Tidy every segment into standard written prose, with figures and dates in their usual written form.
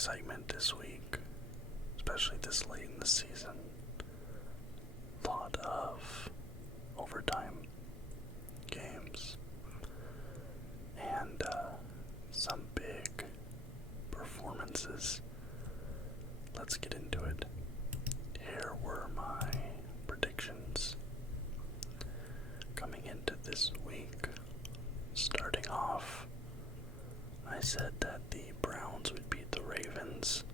excitement this week, especially this late in the season. A lot of overtime games and some big performances. Let's get into it. Here were my predictions coming into this week. Starting off, I said that the Browns would beat the Ravens.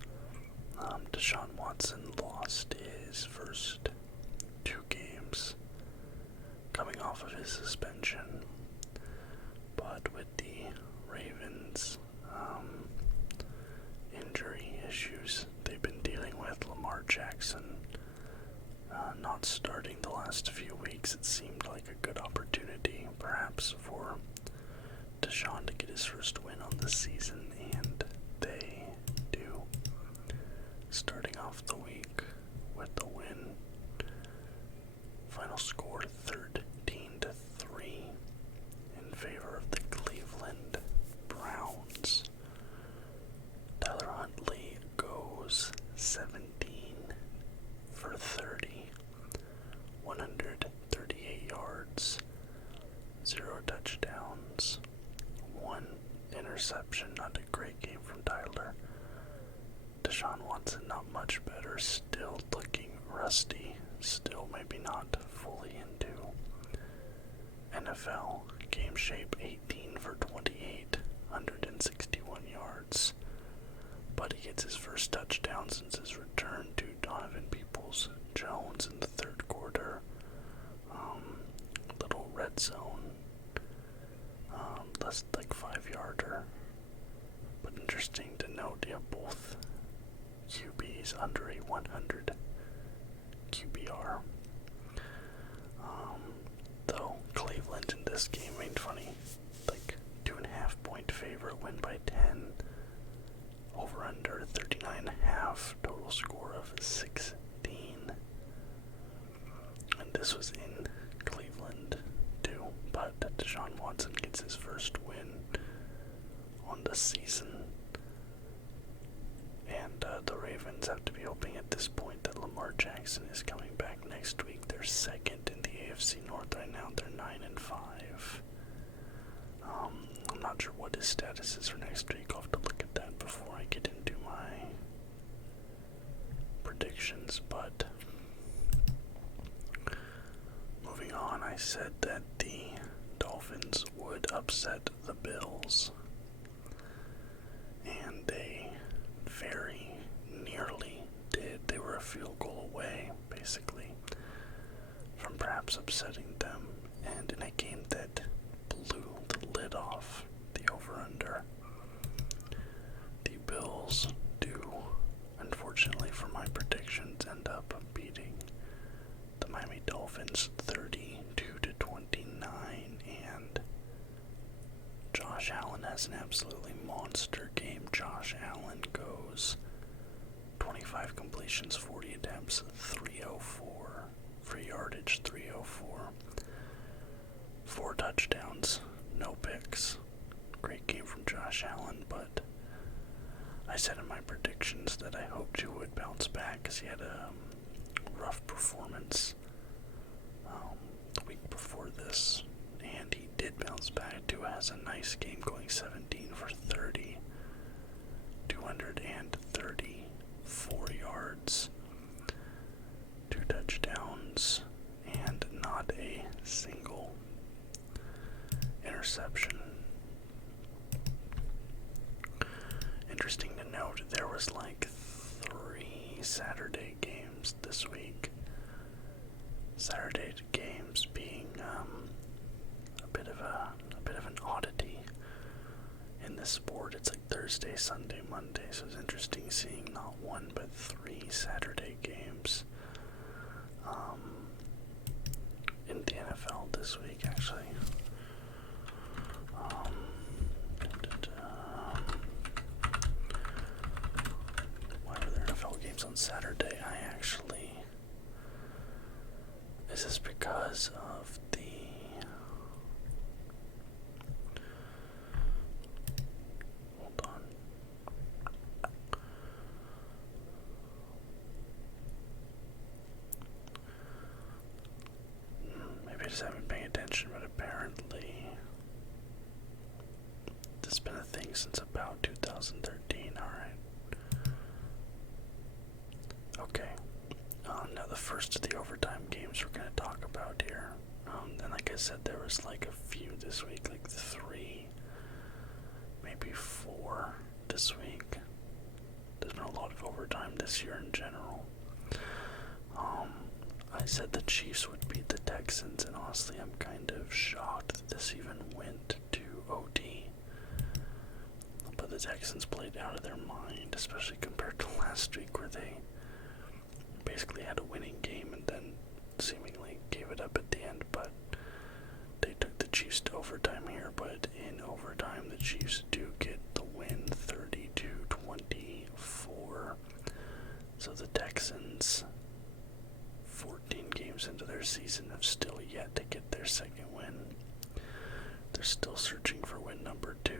Deshaun Watson lost his first 2 games coming off of his suspension, but with the Ravens injury issues they've been dealing with, Lamar Jackson not starting the last few weeks, it seemed like a good opportunity perhaps for Deshaun to get his first win on the season, and they do. Starting off the week with the win. Final score 13-3 in favor of the Cleveland Browns. Tyler Huntley goes 17 for 30, 138 yards, 0 touchdowns, 1 interception. Not a great game from Tyler. Deshaun Watson not much better, still looking rusty, still maybe not fully into NFL game shape. 18 for 28, 161 yards. But he gets his first touchdown since his return to Donovan Peoples-Jones in the third quarter. Little red zone, less like 5-yarder. But interesting to note, both QBs under a 100 QBR. Though Cleveland in this game ain't funny. Like 2.5 point favorite, win by 10. Over under 39.5, total score of 16. And this was in Cleveland too, but Deshaun Watson gets his first win on the season. And the Ravens have to be hoping at this point that Lamar Jackson is coming back next week. They're second in the AFC North right now. They're 9-5. I'm not sure what his status is for next week. I'll have to look at that before I get into my predictions. But moving on, I said that the Dolphins would upset the Bills. And they very nearly did. They were a field goal away, basically, from perhaps upsetting them. And in a game that blew the lid off the over-under, the Bills do, unfortunately for my predictions, end up beating the Miami Dolphins 32-29, and Josh Allen has an absolutely monster game. Josh Allen goes 25 completions, 40 attempts, 304, free yardage, 304, 4 touchdowns, no picks. Great game from Josh Allen, but I said in my predictions that I hoped he would bounce back because he had a rough performance the week before this, and he did bounce back too. Has a nice game, going 17 for 30, 234 yards, 2 touchdowns, and not a single interception. Interesting to note, there was like 3 Saturday games this week. Saturday games being a bit of an oddity in this sport. It's like Thursday, Sunday, Monday, so it's interesting seeing not 1 but 3 Saturday games in the NFL this week, actually. Why were there NFL games on Saturday? Is this because of the hold on. just haven't been paying attention, but apparently this has been a thing since about 2013, alright. Okay, now the first of the overtime games we're going to talk about here. And like I said, there was like a few this week, like 3, maybe 4 this week. There's been a lot of overtime this year in general. I said the Chiefs would beat the Texans, and honestly, I'm kind of shocked that this even went to OT. But the Texans played out of their mind, especially compared to last week, where they basically had a winning game and then seemingly gave it up at the end. But they took the Chiefs to overtime here, but in overtime, the Chiefs do get the win, 30-24. So the Texans, 14 games into their season, have still yet to get their second win. They're still searching for win number 2.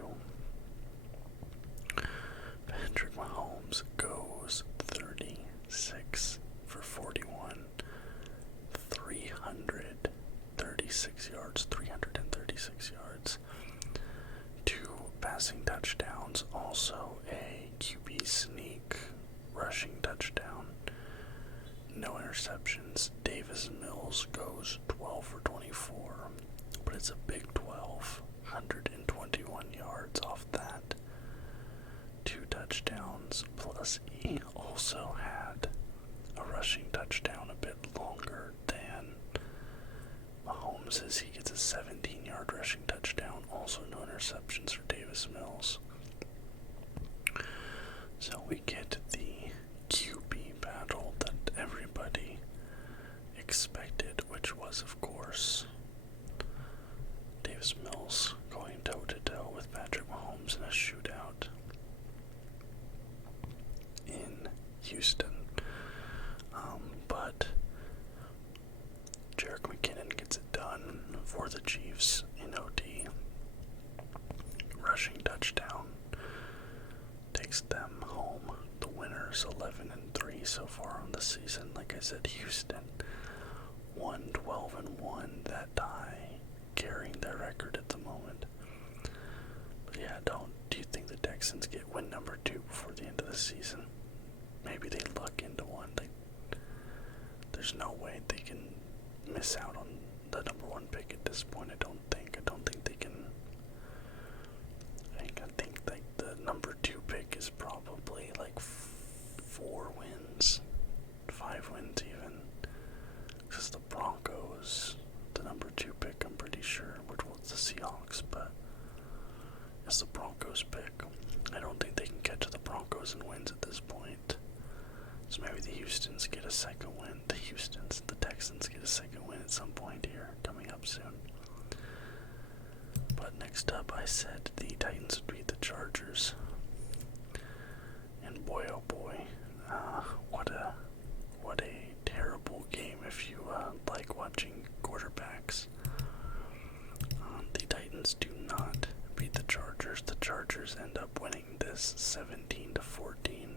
Patrick Mahomes goes 36 for 41, 336 yards, 2 passing touchdowns, also a QB sneak rushing touchdown. No interceptions. Davis Mills goes 12 for 24, but it's a big 12, 121 yards off that. 2 touchdowns, plus he also had a rushing touchdown a bit longer than Mahomes' He gets a 17-yard rushing touchdown, also no interceptions for Davis Mills. So we get the QB battle that everybody expected, which was, of course, Davis Mills going toe-to-toe with Patrick Mahomes in a shootout in Houston. But Jerick McKinnon gets it done for the Chiefs in OT. Rushing touchdown takes them home. The winners 11-3 so far on the season. Like I said, Houston 1-12-1, that tie carrying their record at the moment. But yeah, do you think the Texans get win number 2 before the end of the season? Maybe they luck into one. There's no way they can miss out on the number 1 pick at this point. I don't think they can. I think like the number 2 pick is probably like 4 wins, 5 wins even. Because the Broncos, the number 2 pick, I'm pretty sure, which was the Seahawks, but it's the Broncos pick. I don't think they can catch the Broncos in wins at this point. So maybe the Houstons get a second win. The Texans get a second win at some point here, coming up soon. But next up, I said the Titans would beat the Chargers. And boy, oh boy, what a terrible game if you like watching quarterbacks. The Titans do not beat the Chargers. The Chargers end up winning this 17-14.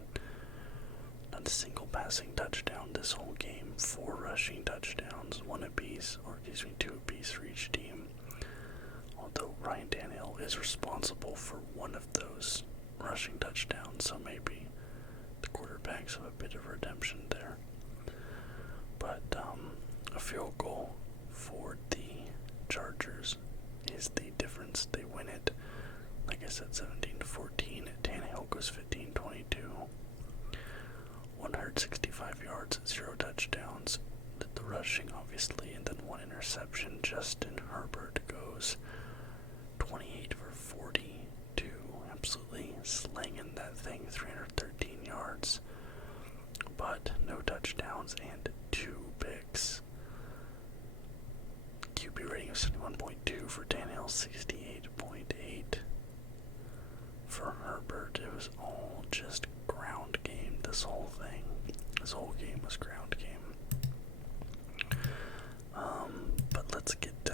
Not a single passing touchdown this whole game. 4 rushing touchdowns, 2 apiece for each team. Although Ryan Tannehill is responsible for one of those rushing touchdowns, so maybe the quarterbacks have a bit of redemption there. But a field goal for the Chargers is the difference. They win it, like I said, 17-14. Tannehill goes 15-22. 165 yards, 0 touchdowns. The rushing, obviously, and then 1 interception. Justin Herbert goes 28 for 42. Absolutely slinging that thing, 313 yards. But no touchdowns and 2 picks. QB rating of 71.2 for Tannehill, 68.8 for Herbert. It was all just ground game, this whole thing. This whole game was ground game. But let's get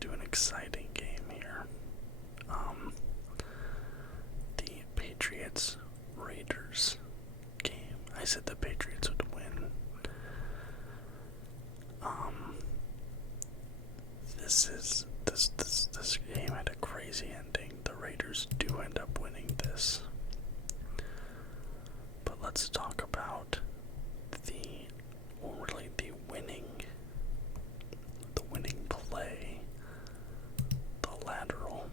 to an exciting game here. The Patriots-Raiders game. I said the Patriots would win. This game had a crazy ending. The Raiders do end up winning this. But let's talk about the winning play, the lateral.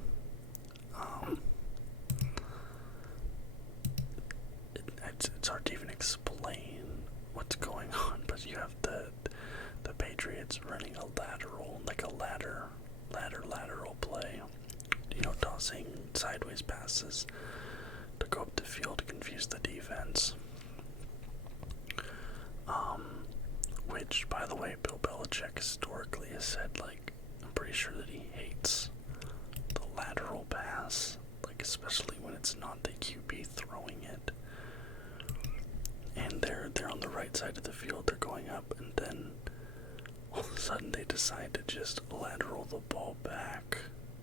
It's hard to even explain what's going on, but you have the Patriots running a lateral, like a lateral play, tossing sideways passes to go up the field to confuse the defense. Which, by the way, Bill Belichick historically has said, I'm pretty sure that he hates the lateral pass, especially when it's not the QB throwing it. And they're on the right side of the field, they're going up, and then all of a sudden they decide to just lateral the ball back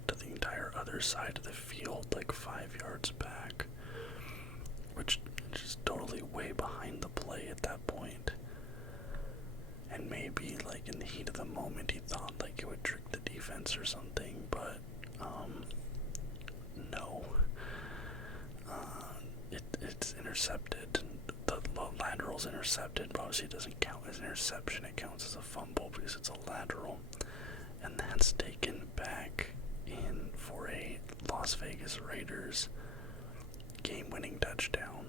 to the entire other side of the field, 5 yards back, which is totally way behind the play at that point. And maybe, in the heat of the moment, he thought, it would trick the defense or something, but, no. It's intercepted. The lateral's intercepted, but obviously it doesn't count as an interception. It counts as a fumble because it's a lateral. And that's taken back in for a Las Vegas Raiders game-winning touchdown.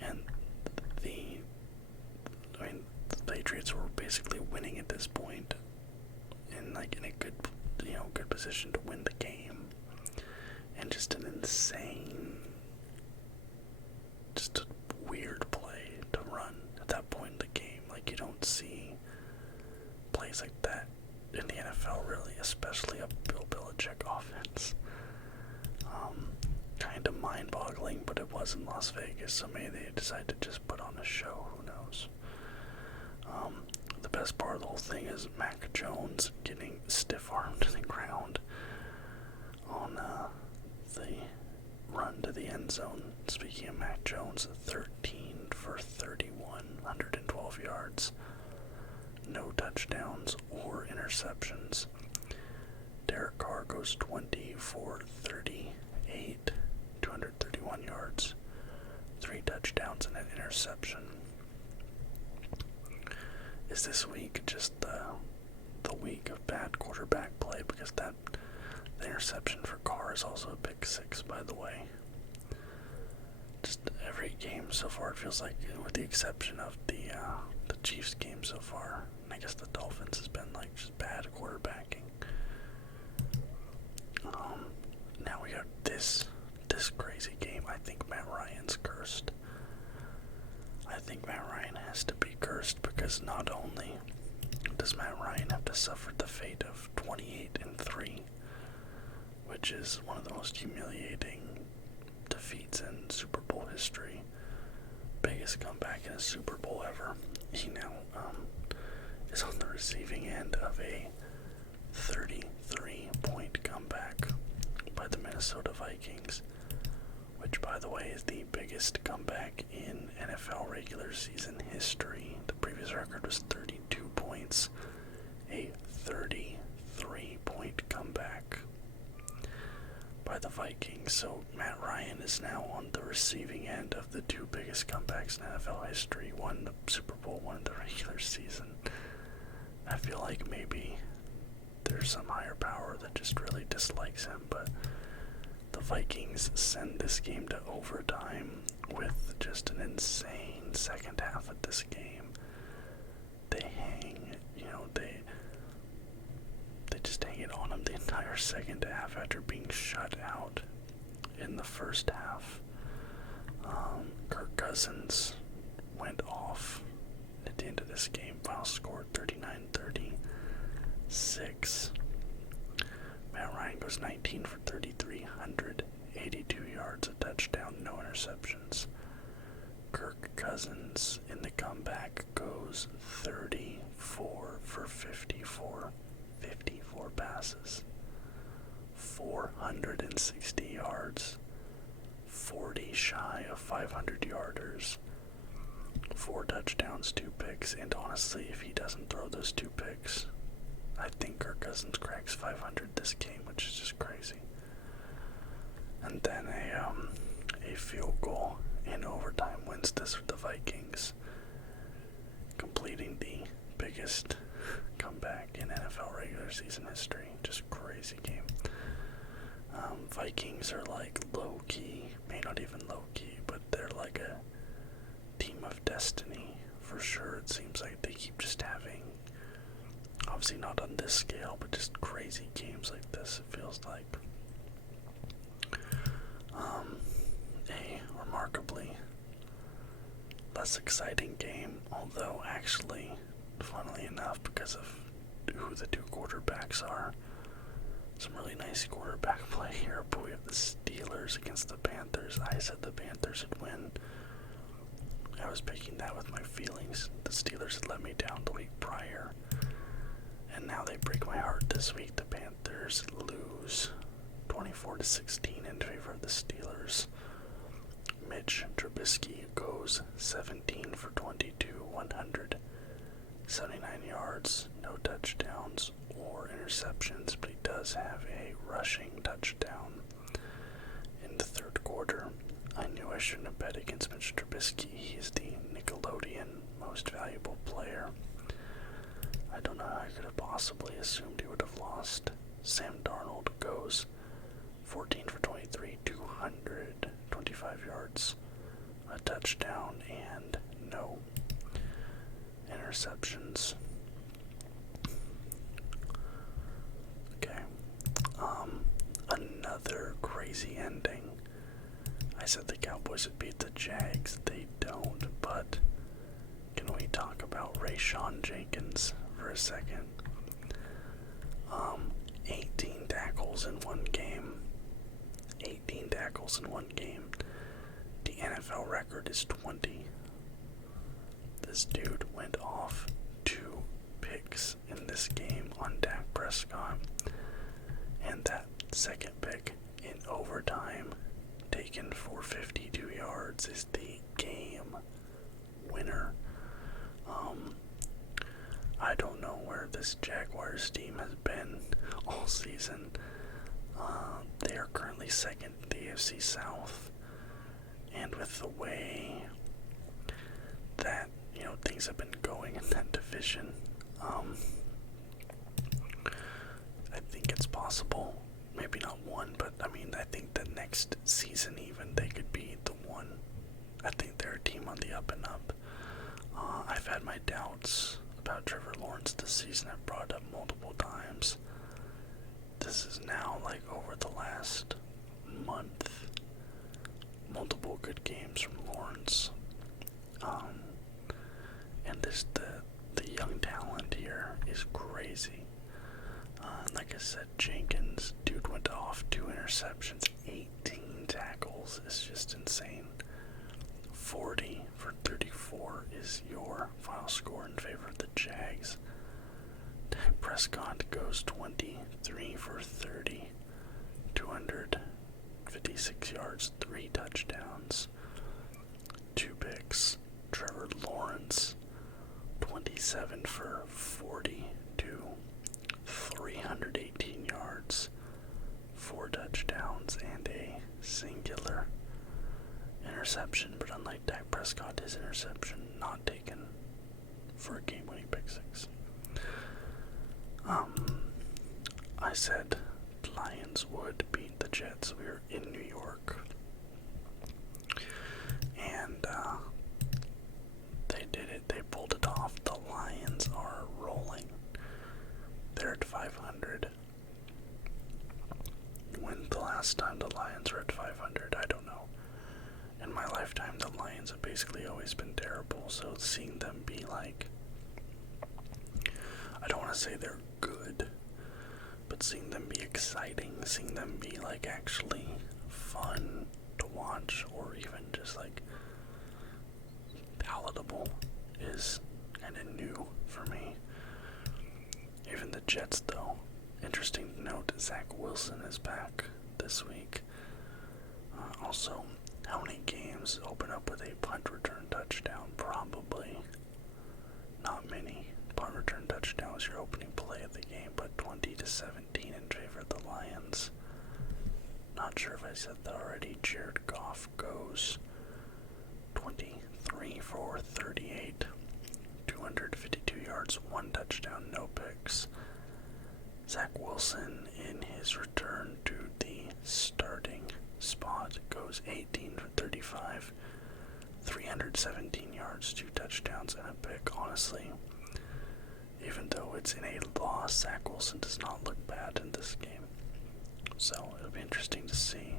And the Patriots were basically winning at this point, in a good position to win the game, and just an insane, just a weird play to run at that point in the game. You don't see plays like that in the NFL, really, especially a Bill Belichick offense. Kind of mind-boggling, but it was in Las Vegas, so maybe they decided to just put on a show. Who knows? The best part of the whole thing is Mac Jones getting stiff-armed to the ground on the run to the end zone. Speaking of Mac Jones, 13 for 31, 112 yards, no touchdowns or interceptions. Derek Carr goes 20 for 38, 231 yards, 3 touchdowns and an interception. Is this week just the week of bad quarterback play? Because the interception for Carr is also a pick 6, by the way. Just every game so far, it feels like, with the exception of the Chiefs game so far, and I guess the Dolphins has been just bad quarterbacking. Now we got this crazy game. I think Matt Ryan's cursed. I think Matt Ryan has to be cursed because not only does Matt Ryan have to suffer the fate of 28-3, which is one of the most humiliating defeats in Super Bowl history, biggest comeback in a Super Bowl ever. He now is on the receiving end of a 33-point comeback by the Minnesota Vikings, which, by the way, is the biggest comeback in NFL regular season history. The previous record was 32 points, a 33-point comeback by the Vikings. So Matt Ryan is now on the receiving end of the 2 biggest comebacks in NFL history, one in the Super Bowl, one in the regular season. I feel like maybe there's some higher power that just really dislikes him, but the Vikings send this game to overtime with just an insane second half of this game. They hang, they just hang it on them the entire second half after being shut out in the first half. Kirk Cousins went off at the end of this game. Final score 39-36. Matt Ryan goes 19 for 33, 182 yards, a touchdown, no interceptions. Kirk Cousins in the comeback goes 34 for 54, 54 passes, 460 yards, 40 shy of 500 yarders, 4 touchdowns, 2 picks, and honestly, if he doesn't throw those 2 picks, I think Kirk Cousins cracks 500 this game, which is just crazy. And then a field goal in overtime wins this for the Vikings, completing the biggest comeback in NFL regular season history. Just crazy game. Vikings are like low-key, may not even low-key, but they're like a team of destiny for sure. It seems like they keep just having, obviously not on this scale, but just crazy games like this, it feels like. A remarkably less exciting game, although actually, funnily enough, because of who the two quarterbacks are, some really nice quarterback play here. But we have the Steelers against the Panthers. I said the Panthers would win. I was picking that with my feelings. The Steelers had let me down the week prior, and now they break my heart this week. The Panthers lose 24-16 in favor of the Steelers. Mitch Trubisky goes 17 for 22, 179 yards, no touchdowns or interceptions, but he does have a rushing touchdown in the third quarter. I knew I shouldn't have bet against Mitch Trubisky. He's the Nickelodeon most valuable player. I don't know how I could have possibly assumed he would have lost. Sam Darnold goes 14 for 23, 225 yards, a touchdown, and no interceptions. Okay. Another crazy ending. I said the Cowboys would beat the Jags. They don't, but can we talk about Rayshon Jenkins for a second? 18 tackles in one game. 18 tackles in one game. The NFL record is 20. This dude went off 2 picks in this game on Dak Prescott. And that second pick in overtime, taken for 52 yards, is the game winner. I don't know where this Jaguars team has been all season. They are currently second in the AFC South, and with the way that things have been going in that division, I think it's possible. Maybe not one, but I think the next season even they could be the one. I think they're a team on the up and up. I've had my doubts about Trevor Lawrence this season. I've brought it up multiple times. This is now like over the last month, multiple good games from Lawrence. And the young talent here is crazy. Like I said, Jenkins, dude went off 2 interceptions, 18 tackles. It's just insane. 40 for 34 is your final score in favor of the Jags. Dak Prescott goes 23 for 30, 256 yards, 3 touchdowns, 2 picks. Trevor Lawrence, 27 for 42, 318 yards, 4 touchdowns, and a singular interception. But unlike Dak Prescott, his interception not taken for a game-winning pick 6. I said the Lions would beat the Jets. We were in New York, and they did it. They pulled it off. The Lions are rolling. They're at 500. When the last time the Lions were at 500, I don't know. In my lifetime, the Lions have basically always been terrible, so seeing them be like, I don't want to say they're good, but seeing them be exciting, seeing them be like actually fun to watch, or even just like palatable, is kind of new for me. Even the Jets, though. Interesting to note, Zach Wilson is back this week. Also, how many games open up with a punt return touchdown? Probably not many. Punt return touchdown was your opening play of the game, but 20 20-17 in favor of the Lions. Not sure if I said that already. Jared Goff goes 23 for 38, 252 yards, 1 touchdown, no picks. Zach Wilson, in his return to the starting spot, goes 18 for 35, 317 yards, 2 touchdowns, and a pick. Honestly, even though it's in a loss, Zach Wilson does not look bad in this game. So it'll be interesting to see.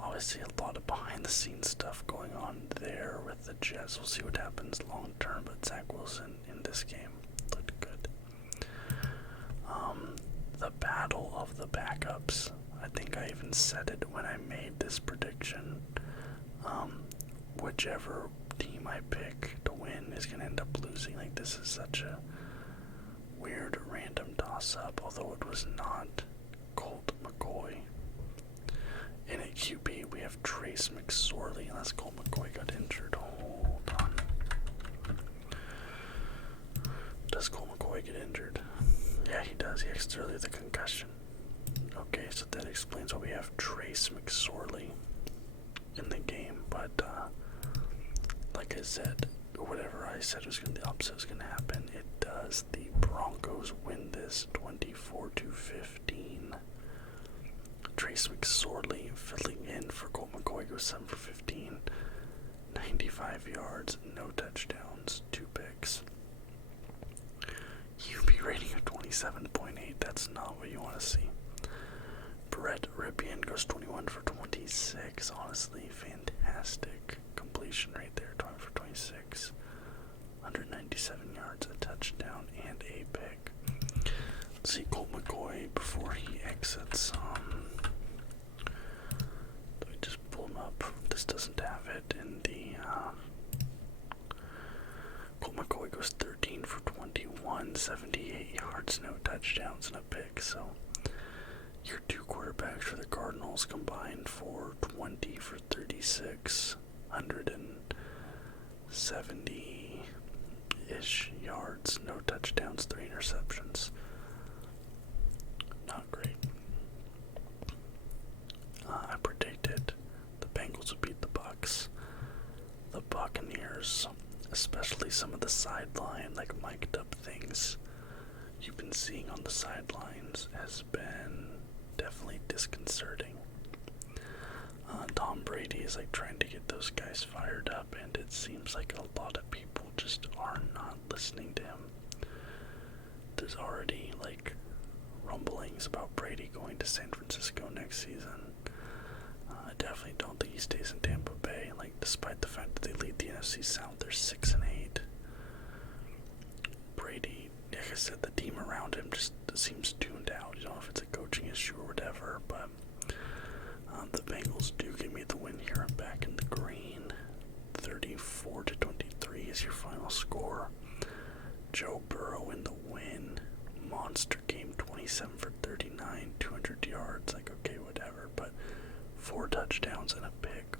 Obviously, a lot of behind-the-scenes stuff going on there with the Jets. We'll see what happens long-term, but Zach Wilson in this game looked good. The battle of the backups. I think I even said it when I made this prediction. Whichever team I pick to win is going to end up losing. Like, this is such a weird random toss-up, although it was not Colt McCoy. And at QB, we have Trace McSorley, unless Colt McCoy got injured. Hold on. Does Colt McCoy get injured? Yeah, he does. He exited early with a concussion. Okay, so that explains why we have Trace McSorley in the game. But, like I said, whatever I said was going to, the opposite was going to happen. It does. The Broncos win this 24-15. Trace McSorley filling in for Colt McCoy goes 7 for 15, 95 yards, no touchdowns, 2 picks. UB rating of 27.8, that's not what you want to see. Brett Ripien goes 21 for 26, honestly, fantastic completion rate there, 20 for 26, 197 yards, a touchdown, and a pick. Let's see Colt McCoy before he exits. Let me just pull him up. This doesn't have it in the. Colt McCoy goes 13 for 21, 78 yards, no touchdowns, and a pick. So your 2 quarterbacks for the Cardinals combined for 20 for 36, 170-ish yards, no touchdowns, 3 interceptions. Not great. I predicted the Bengals would beat the Bucs. The Buccaneers, especially some of the sideline, like mic'd up things you've been seeing on the sidelines, has been definitely disconcerting. Tom Brady is like trying to get those guys fired up, and it seems like a lot of people just are not listening to him. There's already like rumblings about Brady going to San Francisco next season. I definitely don't think he stays in Tampa Bay. Like, despite the fact that they lead the NFC South, they're 6-8. Brady, like I said, the team around him just seems tuned out. You know, if it's a coaching issue or whatever, but the Bengals do give me the win here. I'm back in the green. 34-23 is your final score. Joe Burrow in the win. Monster game, 27 for 39, 200 yards. Like, okay, whatever, but 4 touchdowns and a pick.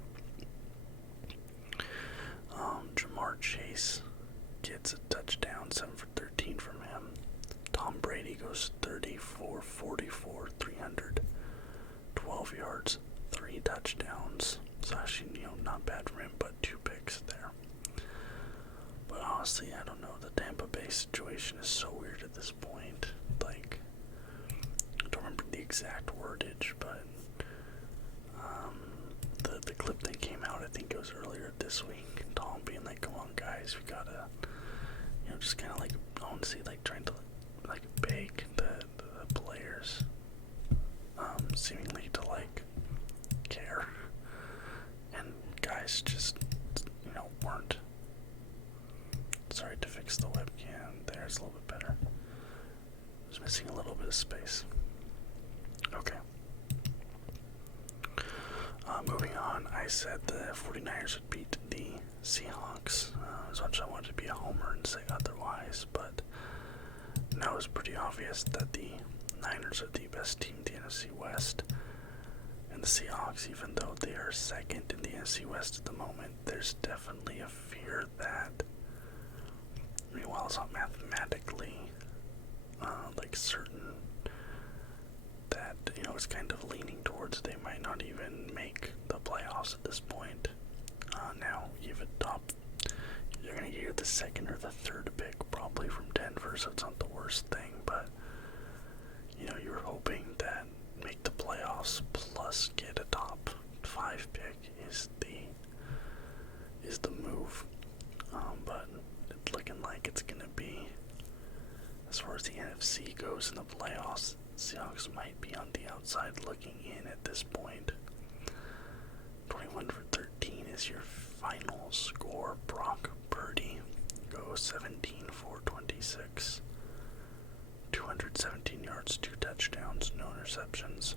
Jamar Chase gets a touchdown, 7 for 13 from him. Tom Brady goes 34-44, 312 yards, 3 touchdowns. So actually, not bad for him, but 2 picks there. But honestly, I don't know. The Tampa Bay situation is so weird at this point. Like, I don't remember the exact wordage, but the clip that came out, I think it was earlier this week, and Tom being like, come on guys, we gotta, just kind of like, honestly, like trying to like beg the players, seemingly to like care, and guys just, weren't. Sorry to fix the webcam, there's a little bit better. I was missing a little bit of space. Okay. Moving on, I said the 49ers would beat the Seahawks. As much as I wanted to be a homer and say otherwise, but now it's pretty obvious that the Niners are the best team in the NFC West. And the Seahawks, even though they are second in the NFC West at the moment, there's definitely a fear that, while it's not mathematically like certain, was kind of leaning towards they might not even make the playoffs at this point. Now you have a top. You're gonna get the second or the third pick probably from Denver, so it's not the worst thing. But you were hoping that make the playoffs plus get a top 5 pick is the move. But it's looking like it's gonna be, as far as the NFC goes in the playoffs, Seahawks might be on the outside looking in at this point. 21 for 13 is your final score. Brock Purdy goes 17 for 26. 217 yards, 2 touchdowns, no interceptions.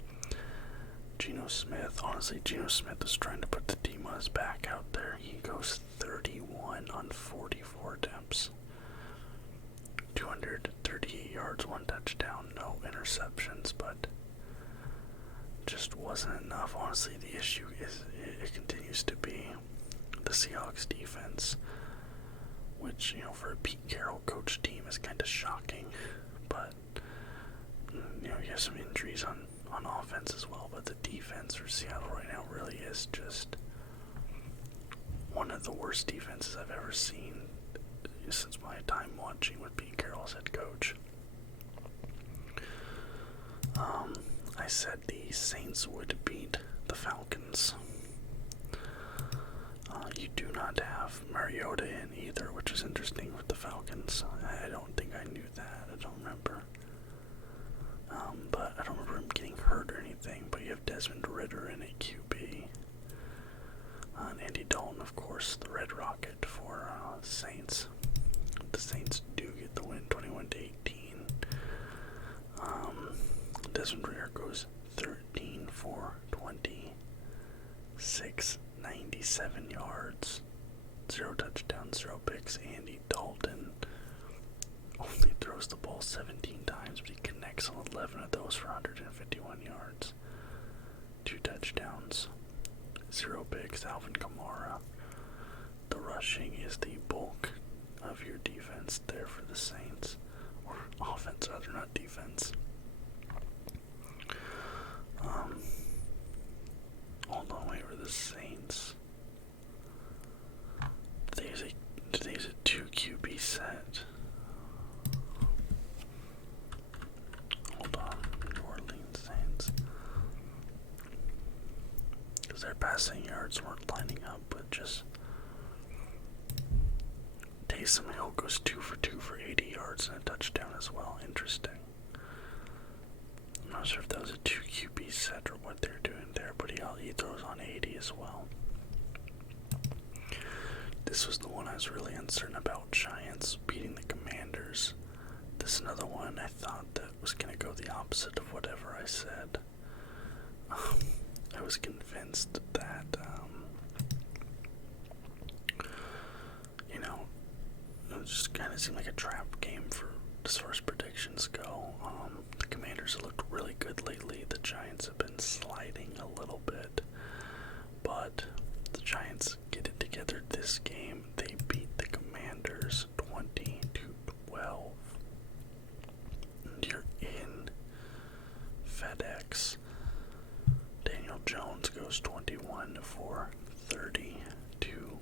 Geno Smith, honestly, Geno Smith is trying to put the team on his back out there. He goes 31 on 44 attempts. 238 yards, 1 touchdown, no interceptions, but just wasn't enough. Honestly, the issue is it continues to be the Seahawks defense, which, for a Pete Carroll coach team is kind of shocking, but you have some injuries on offense as well, but the defense for Seattle right now really is just one of the worst defenses I've ever seen since my time watching with Pete Carroll as head coach. I said the Saints would beat the Falcons. You do not have Mariota in either, which is interesting with the Falcons. I don't think I knew that. I don't remember. But I don't remember him getting hurt or anything. But you have Desmond Ridder in at QB. And Andy Dalton, of course, the Red Rocket for the Saints. The Saints do get the win, 21-18. Desmond Ridder goes 13 for 26, 97 yards, 0 touchdowns, 0 picks. Andy Dalton only throws the ball 17 times, but he connects on 11 of those for 151 yards, 2 touchdowns, 0 picks. Alvin Kamara. The rushing is the bulk of your defense there for the Saints, or offense rather, not defense. Hold on, wait, for the Saints. Do they use a 2 QB set? Hold on, New Orleans Saints. Because their passing yards weren't lining up with just Taysom Hill goes 2 for 2 for 80 yards and a touchdown as well. Interesting. I'm not sure if that was a 2 QB set or what they're doing there, but he throws on 80 as well. This was the one I was really uncertain about. Giants beating the Commanders. This is another one I thought that was going to go the opposite of whatever I said. I was convinced that, it just kind of seemed like a trap game for as far as predictions go. The Commanders have looked really good lately. The Giants have been sliding a little bit, but the Giants get it together this game. They beat the Commanders 20-12. And you're in FedEx. Daniel Jones goes 21 for 32,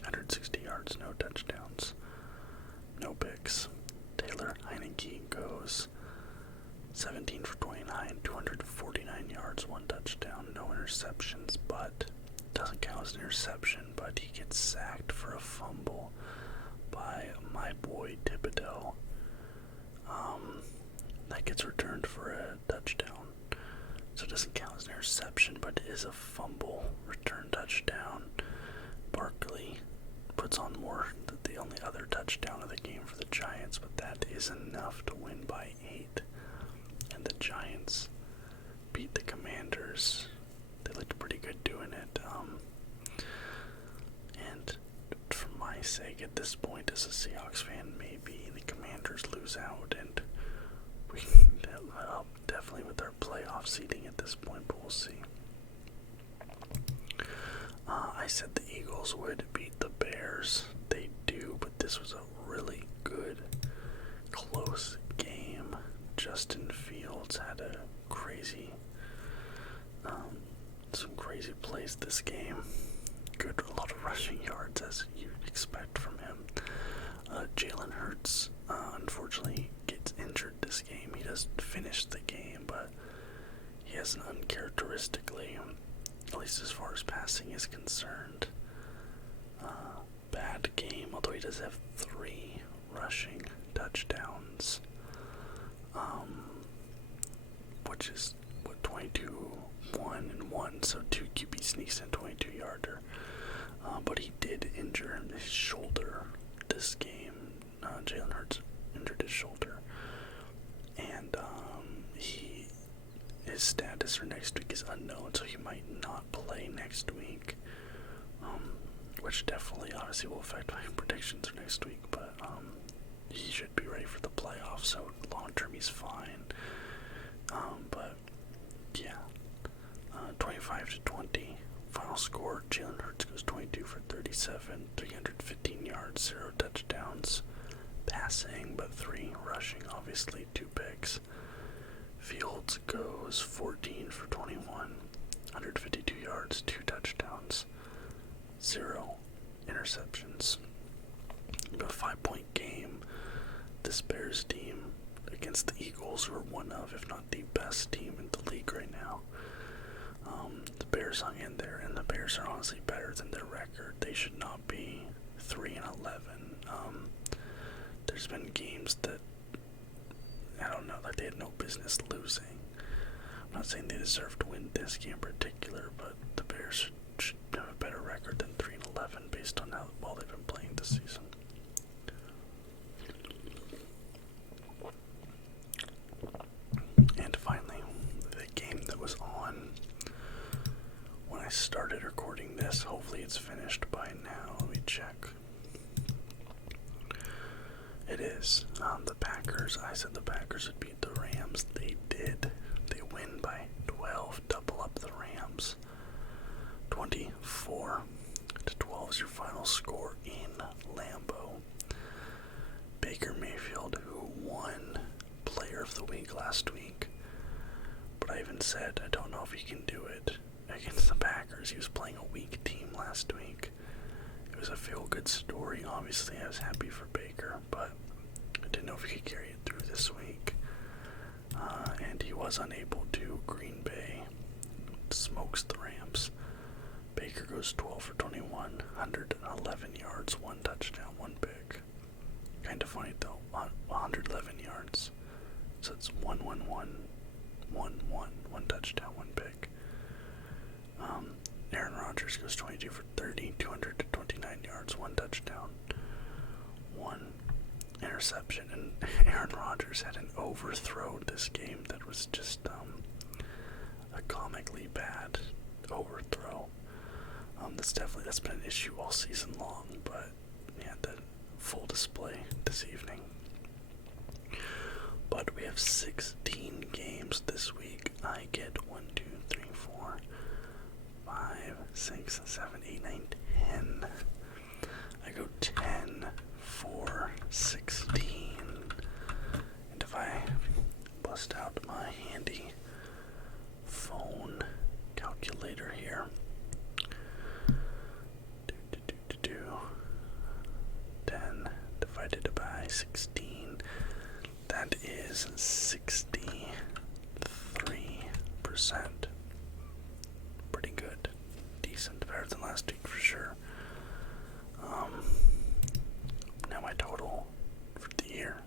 160 yards, no touchdowns, no picks. Taylor Heineke goes 17 for 29, 249 yards, 1 touchdown, no interceptions, but doesn't count as an interception, but he gets sacked for a fumble by my boy Thibodeau. That gets returned for a touchdown. So it doesn't count as an interception, but it is a fumble return touchdown. Barkley puts on the only other touchdown of the game for the Giants, but that is enough to win by 8. And the Giants beat the Commanders. They looked pretty good doing it. And for my sake, at this point, as a Seahawks fan, maybe the Commanders lose out, and we can help definitely with our playoff seeding at this point, but we'll see. I said the Eagles would beat the Bears. They do, but this was a really good, close game. Justin Fields had a crazy plays this game. A lot of rushing yards, as you'd expect from him. Jalen Hurts, unfortunately, gets injured this game. He doesn't finish the game, but he has an uncharacteristically, at least as far as passing is concerned, bad game, although he does have 3 rushing touchdowns, which is, 22, 1, and 1, so 2 QB sneaks and 22-yarder. But he did injure his shoulder this game. Jalen Hurts injured his shoulder, and his status for next week is unknown, so he might not play next week, which definitely, obviously, will affect my predictions for next week, but he should be ready for the playoffs, so long-term he's fine. But, yeah, 25-20, final score. Jalen Hurts goes 22 for 37, 315 yards, 0 touchdowns, passing, but 3 rushing, obviously, 2 picks. Fields goes 14 for 21, 152 yards, 2 touchdowns, 0 interceptions. A 5-point game. This Bears team against the Eagles, who are one of, if not the best team in the league right now. The Bears hung in there, and the Bears are honestly better than their record. They should not be 3-11. There's been games that, I don't know, like they had no business losing. I'm not saying they deserve to win this game in particular, but the Bears should have a better record than 3-11 based on how well they've been playing this season. And finally, the game that was on when I started recording this, hopefully it's finished by now. Let me check. It is. The Packers. I said the Packers would beat the Rams. They did. They win by 12. Double up the Rams. 24-12 is your final score in Lambeau. Baker Mayfield, who won Player of the Week last week, but I even said I don't know if he can do it against the Packers. He was playing a weak team last week. It was a feel-good story. Obviously, I was happy for Baker, but I didn't know if he could carry it through this week. And he was unable to. Green Bay smokes the Rams. Baker goes 12 for 21, 111 yards, 1 touchdown, 1 pick. Kind of funny though, 111 yards. So it's 1-1-1, 1-1, 1 touchdown, 1 pick. Aaron Rodgers goes 22 for 30, 229 yards, 1 touchdown, 1 interception. And Aaron Rodgers had an overthrow this game that was just a comically bad overthrow. That's been an issue all season long, but yeah, the full display this evening. But we have 16 games this week. I get 1, 2, 3, 4, 5, 6, 7, 8, 9, 10. I go 10, 4, 16. And if I bust out my handy phone calculator here, 10 divided by 16, that is 63%. Pretty good. Decent. Better than last week for sure. Now my total for the year,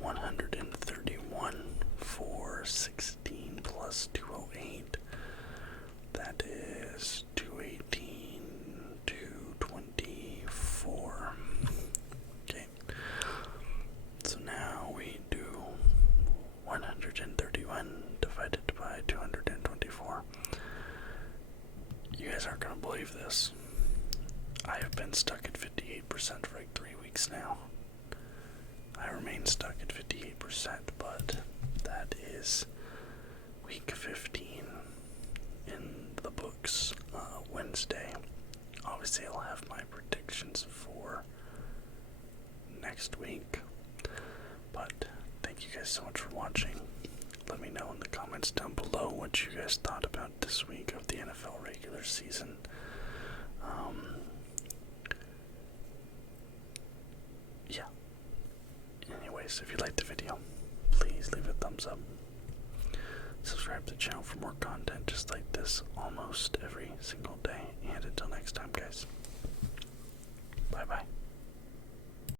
131 for 16 plus 208. That is 218 to 24. Okay. So now we do 131 divided by 224. You guys aren't going to believe this. I have been stuck at 58% for like 3 weeks now. I remain stuck at 58%, but that is week 15 in the books. Wednesday. Obviously, I'll have my predictions for next week. But thank you guys so much for watching. let me know in the comments down below what you guys thought about this week of the NFL regular season. Yeah. Anyways, if you liked the video, please leave a thumbs up. Subscribe to the channel for more content just like this almost every single day. And until next time, guys. Bye-bye.